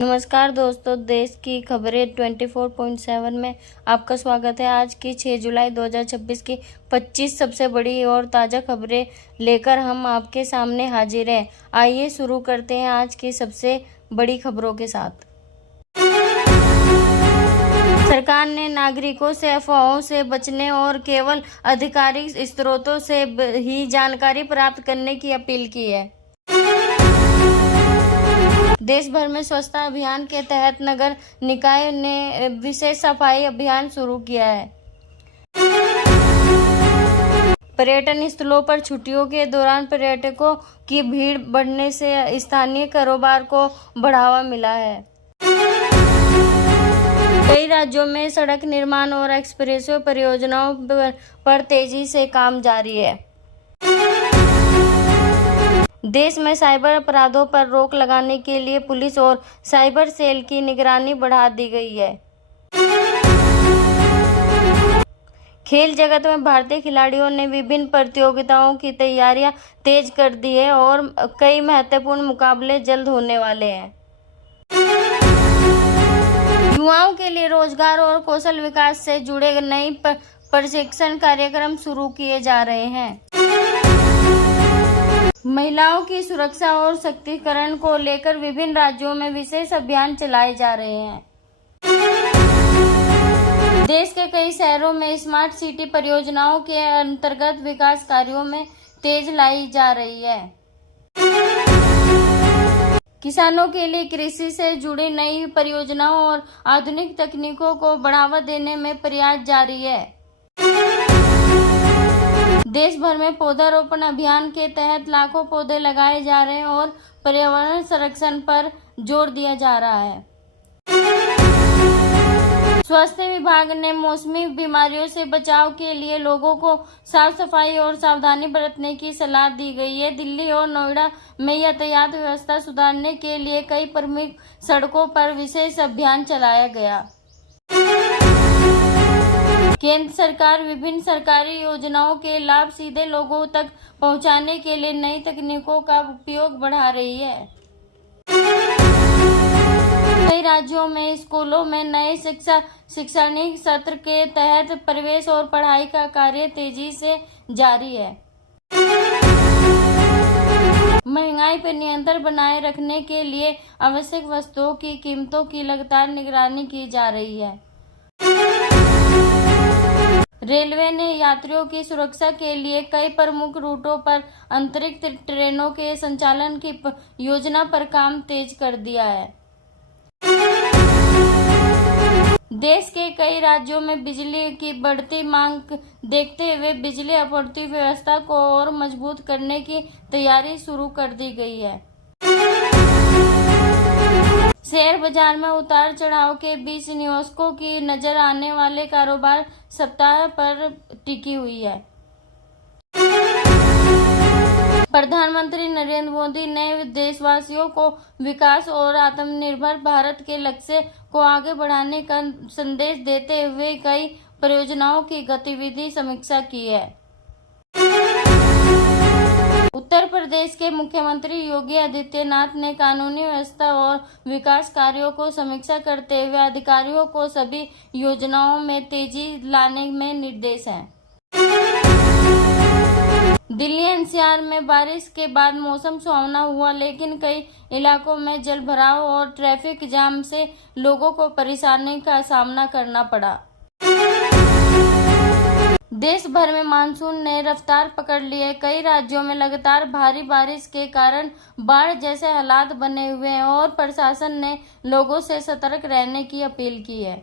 नमस्कार दोस्तों, देश की खबरें 24/7 में आपका स्वागत है। आज की 6 जुलाई 2026 की 25 सबसे बड़ी और ताज़ा खबरें लेकर हम आपके सामने हाजिर हैं। आइए शुरू करते हैं आज की सबसे बड़ी खबरों के साथ। सरकार ने नागरिकों से अफवाहों से बचने और केवल आधिकारिक स्रोतों से ही जानकारी प्राप्त करने की अपील की है। देश भर में स्वच्छता अभियान के तहत नगर निकाय ने विशेष सफाई अभियान शुरू किया है। पर्यटन स्थलों पर छुट्टियों के दौरान पर्यटकों की भीड़ बढ़ने से स्थानीय कारोबार को बढ़ावा मिला है। कई राज्यों में सड़क निर्माण और एक्सप्रेसवे परियोजनाओं पर तेजी से काम जारी है। देश में साइबर अपराधों पर रोक लगाने के लिए पुलिस और साइबर सेल की निगरानी बढ़ा दी गई है। खेल जगत में भारतीय खिलाड़ियों ने विभिन्न प्रतियोगिताओं की तैयारियां तेज कर दी है और कई महत्वपूर्ण मुकाबले जल्द होने वाले हैं। युवाओं के लिए रोजगार और कौशल विकास से जुड़े नए प्रशिक्षण कार्यक्रम शुरू किए जा रहे हैं। महिलाओं की सुरक्षा और सशक्तिकरण को लेकर विभिन्न राज्यों में विशेष अभियान चलाए जा रहे हैं। देश के कई शहरों में स्मार्ट सिटी परियोजनाओं के अंतर्गत विकास कार्यों में तेज लाई जा रही है। किसानों के लिए कृषि से जुड़ी नई परियोजनाओं और आधुनिक तकनीकों को बढ़ावा देने में प्रयास जारी है। देश भर में पौधारोपण अभियान के तहत लाखों पौधे लगाए जा रहे हैं और पर्यावरण संरक्षण पर जोर दिया जा रहा है। स्वास्थ्य विभाग ने मौसमी बीमारियों से बचाव के लिए लोगों को साफ सफाई और सावधानी बरतने की सलाह दी गई है। दिल्ली और नोएडा में यातायात व्यवस्था सुधारने के लिए कई प्रमुख सड़कों पर विशेष अभियान चलाया गया। केंद्र सरकार विभिन्न सरकारी योजनाओं के लाभ सीधे लोगों तक पहुंचाने के लिए नई तकनीकों का उपयोग बढ़ा रही है। कई राज्यों में स्कूलों में नए शैक्षणिक सत्र के तहत प्रवेश और पढ़ाई का कार्य तेजी से जारी है। महंगाई पर नियंत्रण बनाए रखने के लिए आवश्यक वस्तुओं की कीमतों की लगातार निगरानी की जा रही है। रेलवे ने यात्रियों की सुरक्षा के लिए कई प्रमुख रूटों पर अतिरिक्त ट्रेनों के संचालन की योजना पर काम तेज कर दिया है। देश के कई राज्यों में बिजली की बढ़ती मांग देखते हुए बिजली आपूर्ति व्यवस्था को और मजबूत करने की तैयारी शुरू कर दी गई है। शेयर बाजार में उतार चढ़ाव के बीच निवेशकों की नजर आने वाले कारोबार सप्ताह पर टिकी हुई है। प्रधानमंत्री नरेंद्र मोदी ने देशवासियों को विकास और आत्मनिर्भर भारत के लक्ष्य को आगे बढ़ाने का संदेश देते हुए कई परियोजनाओं की गतिविधि समीक्षा की है। उत्तर प्रदेश के मुख्यमंत्री योगी आदित्यनाथ ने कानूनी व्यवस्था और विकास कार्यों को समीक्षा करते हुए अधिकारियों को सभी योजनाओं में तेजी लाने में निर्देश हैं। दिल्ली एनसीआर में बारिश के बाद मौसम सुहावना हुआ, लेकिन कई इलाकों में जलभराव और ट्रैफिक जाम से लोगों को परेशानी का सामना करना पड़ा। देश भर में मानसून ने रफ्तार पकड़ ली है। कई राज्यों में लगातार भारी बारिश के कारण बाढ़ जैसे हालात बने हुए हैं और प्रशासन ने लोगों से सतर्क रहने की अपील की है।